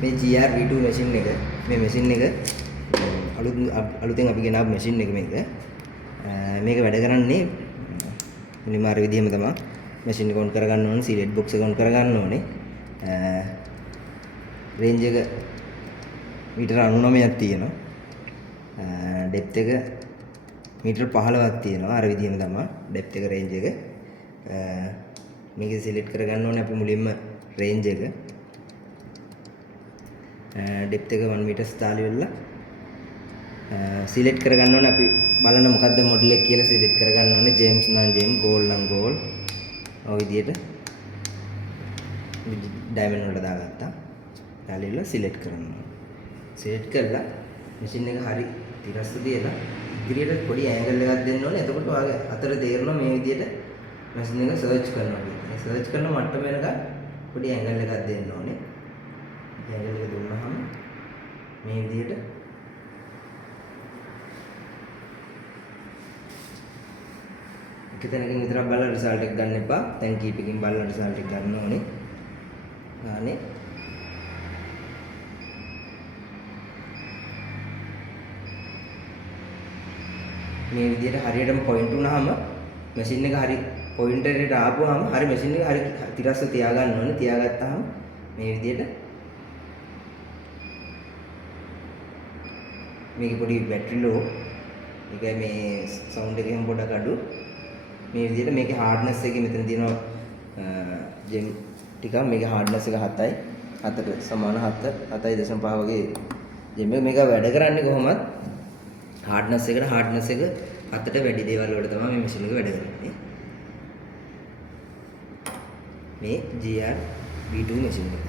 මේ GR V2 machine එක මේ මැෂින් එක අලුතෙන් අපි ගෙනාවු මැෂින් එක මේක. මේක වැඩ කරන්නේ මුලින්ම අර විදිහම තමයි. මැෂින් එක ඔන් කරගන්න ඕනේ, සීලෙට් බොක්ස් එක ඔන් කරගන්න ඕනේ. රේන්ජ් එක මීටර 99ක් තියෙනවා. ඩෙප්ත් එක මීටර 15ක් තියෙනවා. අර විදිහම තමයි ඩෙප්ත් එක රේන්ජ් එක. මේක සිලෙක්ට් කරගන්න ඕනේ අපි මුලින්ම රේන්ජ් එක. ඩෙප්ත් එක 1 මීටර්ස් තාලි වෙලා සිලෙක්ට් කරගන්න ඕනේ අපි බලන මොකද්ද මොඩල් එක කියලා සිලෙක්ට් කරගන්න ඕනේ. ජේම්ස් නම් ජේම්ස්, ගෝල් නම් ගෝල්. ඔය විදිහට ඩයමන්ඩ් වලට දාගත්තා. දාලා සිලෙක්ට් කරන්න ඕනේ. සිලෙක්ට් කරලා මැෂින් එක හරි තිරස්ස තියලා ඉදිරියට පොඩි ඇන්ගල් එකක් දෙන්න ඕනේ. එතකොට ඔයාගේ අතට තේරෙනවා මේ විදිහට මැෂින් එක සර්ච් කරනවා කියන්නේ. මේ සර්ච් කරන මට්ටම වෙනකන් පොඩි ඇන්ගල් එකක් දෙන්න ඕනේ. ඇන්ගල් එක දුන්නාම මේ විදිහට එක තැනකින් විතරක් බලලා රිසල්ට් එක ගන්න එපා. දැන් කීප එකකින් බලලා රිසල්ට් එක ගන්න ඕනේ. ගානේ මේ විදිහට හරියටම පොයින්ට් වුණාම මැෂින් එක හරි පොයින්ටර් එකට ආපුවාම හරි මැෂින් එක හරි තිරස්ස තියාගන්න ඕනේ. තියාගත්තාම මේ විදිහට මේක පොඩි බැටරි ලෝ. ඒකයි මේ සවුන්ඩ් එකෙන් පොඩක් අඩු. මේ විදිහට මේකේ හાર્ඩ්නස් එක මෙතන තියෙනවා ජෙම් ටිකක්. මේකේ හાર્ඩ්නස් එක 7යි. 7ට සමාන 7.5 වගේ ජෙම් එක. මේක වැඩ කරන්නේ කොහොමද? හાર્ඩ්නස් එක 7ට වැඩි දේවල් වලට තමයි මේ මැෂින් එක වැඩ කරන්නේ. මේ GR V2 මැෂින් එක.